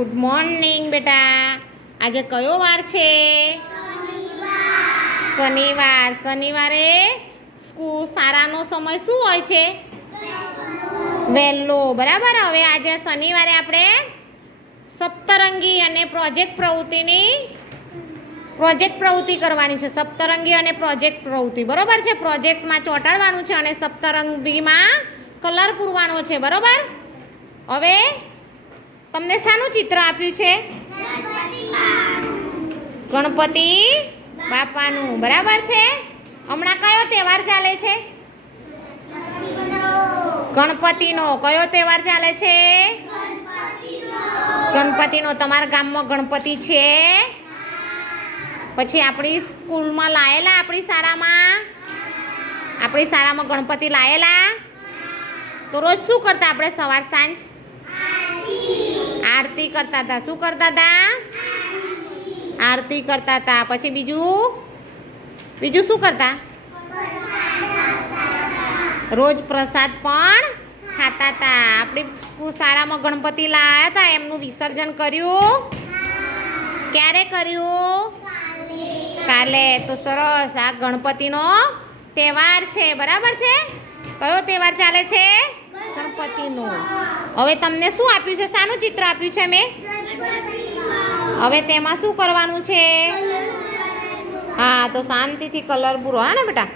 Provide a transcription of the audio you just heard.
Good morning બેટા. આજે કયો વાર છે? શનિવાર. શનિવારે શાળાનો સમય શું હોય છે? વહેલો. બરાબર. હવે આજે શનિવારે આપણે સપ્તરંગી અને પ્રોજેક્ટ પ્રવૃત્તિ કરવાની છે. સપ્તરંગી અને પ્રોજેક્ટ પ્રવૃત્તિ. બરાબર છે. પ્રોજેક્ટમાં ચોંટાડવાનું છે અને સપ્તરંગીમાં કલર પૂરવાનો છે. બરાબર. હવે તમને શાનું ચિત્ર આપ્યું છે? ગણપતિ બાપાનું. બરાબર છે. હમણાં કયો તહેવાર ચાલે છે? ગણપતિનો. કયો તહેવાર ચાલે છે? ગણપતિનો. તમારા ગામમાં ગણપતિ છે? પછી આપણી સ્કૂલમાં લાયેલા? આપણી શાળામાં ગણપતિ લાયેલા? તો રોજ શું કરતા આપણે? સવાર સાંજ આરતી કરતા હતા. શું કરતા હતા? આરતી કરતા હતા. પછી બીજું શું કરતા? રોજ પ્રસાદ પણ ખાતા હતા. આપણી શાળામાં ગણપતિ લાવ્યા હતા, એમનું વિસર્જન કર્યું? ક્યારે કર્યું? કાલે. તો સરસ. આ ગણપતિનો તહેવાર છે. બરાબર છે. કયો તહેવાર ચાલે છે? ગણપતિનો. હવે તમને શું આપ્યું છે? શાનું ચિત્ર આપ્યું છે મેં? હવે તેમાં શું કરવાનું છે? હા, તો શાંતિથી કલર પૂરો. હા ને બેટા?